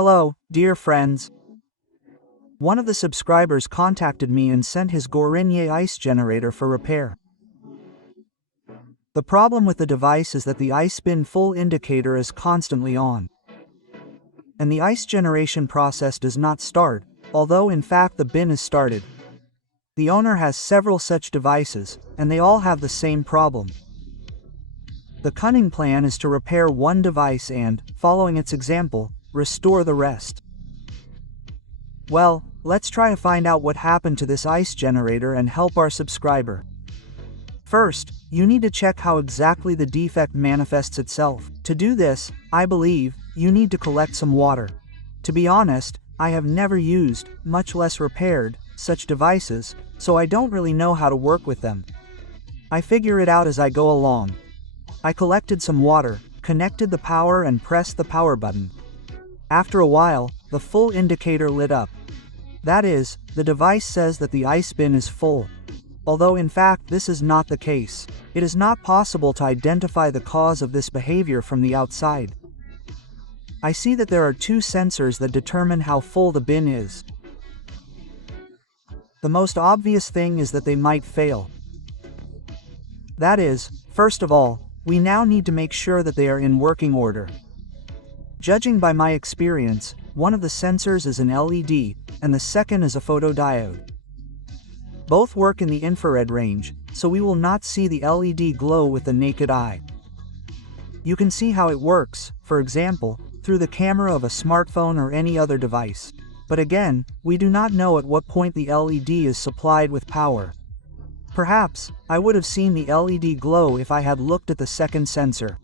Hello, dear friends. One of the subscribers contacted me and sent his Gorenje ice generator for repair. The problem with the device is that the ice bin full indicator is constantly on, and the ice generation process does not start, although in fact the bin is started. The owner has several such devices, and they all have the same problem. The cunning plan is to repair one device and, following its example, restore the rest. Well, let's try to find out what happened to this ice generator and help our subscriber. First, you need to check how exactly the defect manifests itself. To do this, I believe, you need to collect some water. To be honest, I have never used, much less repaired, such devices, so I don't really know how to work with them. I figure it out as I go along. I collected some water, connected the power and pressed the power button. After a while, the full indicator lit up. That is, the device says that the ice bin is full. Although in fact this is not the case. It is not possible to identify the cause of this behavior from the outside. I see that there are two sensors that determine how full the bin is. The most obvious thing is that they might fail. That is, first of all, we now need to make sure that they are in working order. Judging by my experience, one of the sensors is an LED, and the second is a photodiode. Both work in the infrared range, so we will not see the LED glow with the naked eye. You can see how it works, for example, through the camera of a smartphone or any other device. But again, we do not know at what point the LED is supplied with power. Perhaps, I would have seen the LED glow if I had looked at the second sensor.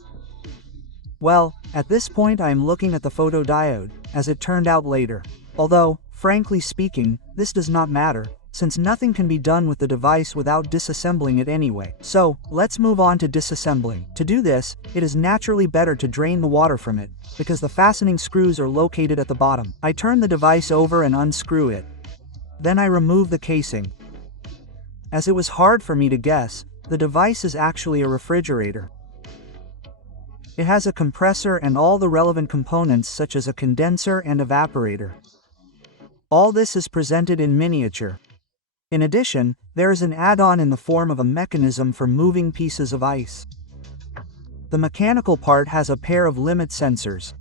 Well, at this point I am looking at the photodiode, as it turned out later. Although, frankly speaking, this does not matter, since nothing can be done with the device without disassembling it anyway. So, let's move on to disassembling. To do this, it is naturally better to drain the water from it, because the fastening screws are located at the bottom. I turn the device over and unscrew it. Then I remove the casing. As it was hard for me to guess, the device is actually a refrigerator. It has a compressor and all the relevant components such as a condenser and evaporator. All this is presented in miniature. In addition, there is an add-on in the form of a mechanism for moving pieces of ice. The mechanical part has a pair of limit sensors.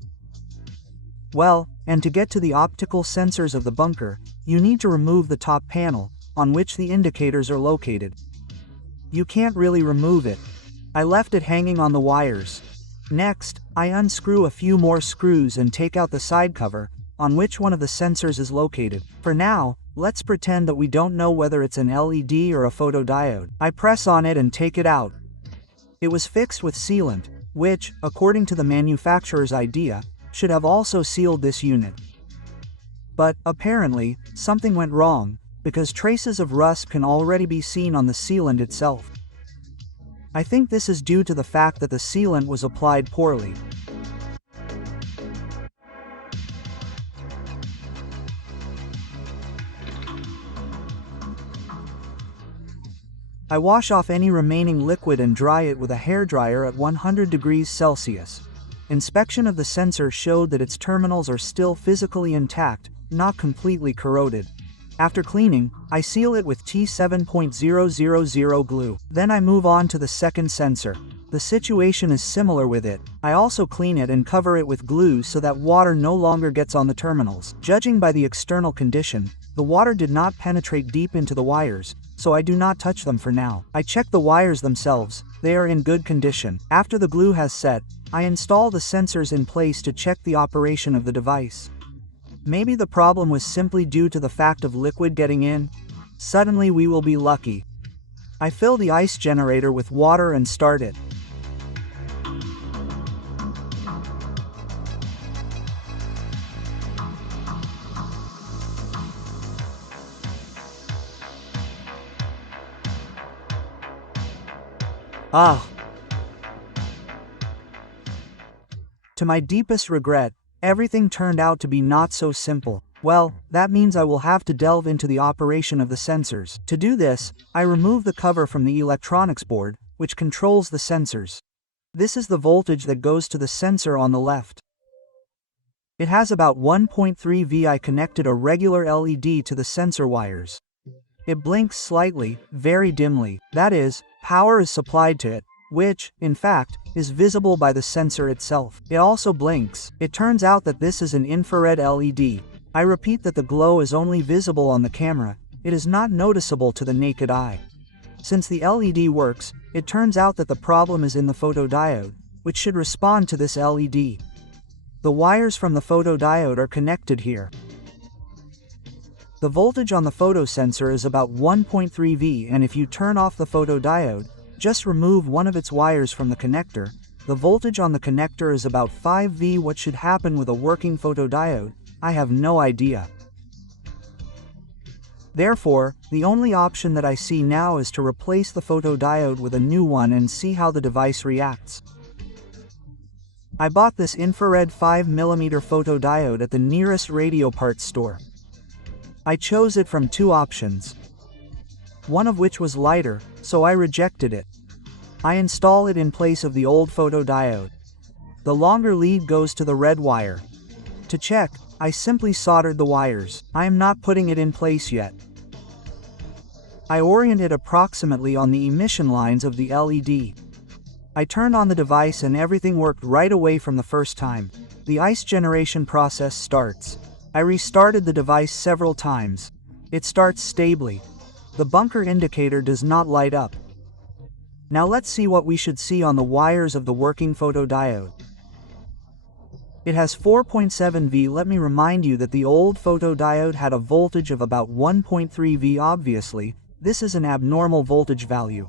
Well, and to get to the optical sensors of the bunker, you need to remove the top panel, on which the indicators are located. You can't really remove it. I left it hanging on the wires. Next, I unscrew a few more screws and take out the side cover, on which one of the sensors is located. For now, let's pretend that we don't know whether it's an LED or a photodiode. I press on it and take it out. It was fixed with sealant, which, according to the manufacturer's idea, should have also sealed this unit. But, apparently, something went wrong, because traces of rust can already be seen on the sealant itself. I think this is due to the fact that the sealant was applied poorly. I wash off any remaining liquid and dry it with a hairdryer at 100 degrees Celsius. Inspection of the sensor showed that its terminals are still physically intact, not completely corroded. After cleaning, I seal it with T7.000 glue. Then I move on to the second sensor. The situation is similar with it. I also clean it and cover it with glue so that water no longer gets on the terminals. Judging by the external condition, the water did not penetrate deep into the wires, so I do not touch them for now. I check the wires themselves. They are in good condition. After the glue has set, I install the sensors in place to check the operation of the device. Maybe the problem was simply due to the fact of liquid getting in. Suddenly we will be lucky. I fill the ice generator with water and start it. To my deepest regret, everything turned out to be not so simple. Well, that means I will have to delve into the operation of the sensors. To do this, I remove the cover from the electronics board, which controls the sensors. This is the voltage that goes to the sensor on the left. It has about 1.3 V. I connected a regular LED to the sensor wires. It blinks slightly, very dimly, that is, power is supplied to it, which, in fact, is visible by the sensor itself. It also blinks. It turns out that this is an infrared LED. I repeat that the glow is only visible on the camera, it is not noticeable to the naked eye. Since the LED works, it turns out that the problem is in the photodiode, which should respond to this LED. The wires from the photodiode are connected here. The voltage on the photosensor is about 1.3 V, and if you turn off the photodiode, just remove one of its wires from the connector, the voltage on the connector is about 5 V. What should happen with a working photodiode? I have no idea. Therefore, the only option that I see now is to replace the photodiode with a new one and see how the device reacts. I bought this infrared 5mm photodiode at the nearest radio parts store. I chose it from two options, one of which was lighter, so I rejected it. I install it in place of the old photodiode. The longer lead goes to the red wire. To check, I simply soldered the wires. I am not putting it in place yet. I orient it approximately on the emission lines of the LED. I turned on the device and everything worked right away from the first time. The ice generation process starts. I restarted the device several times. It starts stably. The bunker indicator does not light up. Now let's see what we should see on the wires of the working photodiode. It has 4.7 V. Let me remind you that the old photodiode had a voltage of about 1.3 V. Obviously, this is an abnormal voltage value.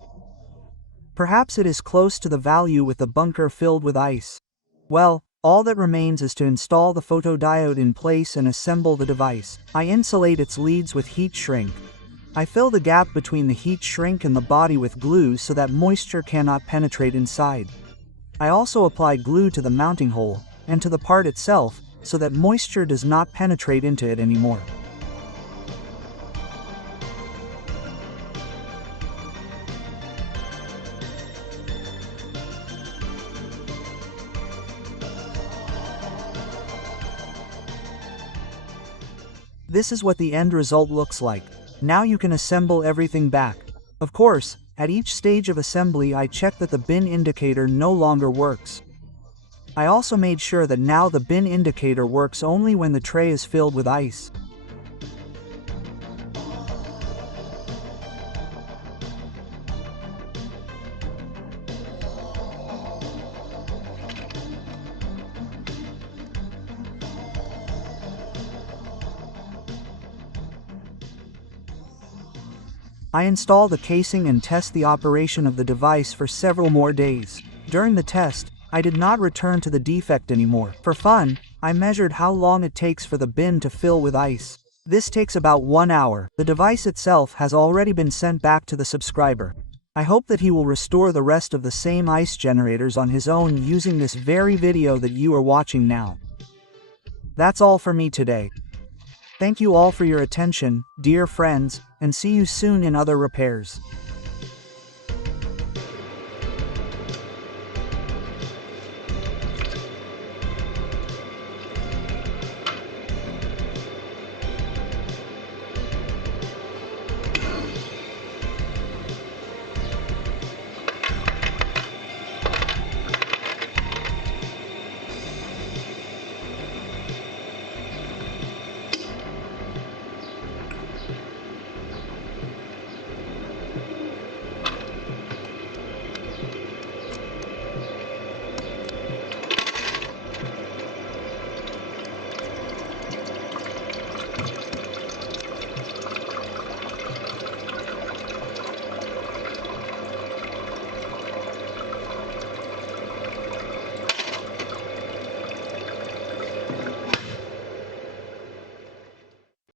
Perhaps it is close to the value with the bunker filled with ice. Well, all that remains is to install the photodiode in place and assemble the device. I insulate its leads with heat shrink. I fill the gap between the heat shrink and the body with glue so that moisture cannot penetrate inside. I also apply glue to the mounting hole, and to the part itself, so that moisture does not penetrate into it anymore. This is what the end result looks like. Now you can assemble everything back. Of course, at each stage of assembly I check that the bin indicator no longer works. I also made sure that now the bin indicator works only when the tray is filled with ice. I install the casing and test the operation of the device for several more days. During the test, I did not return to the defect anymore. For fun, I measured how long it takes for the bin to fill with ice. This takes about 1 hour. The device itself has already been sent back to the subscriber. I hope that he will restore the rest of the same ice generators on his own using this very video that you are watching now. That's all for me today. Thank you all for your attention, dear friends, and see you soon in other repairs.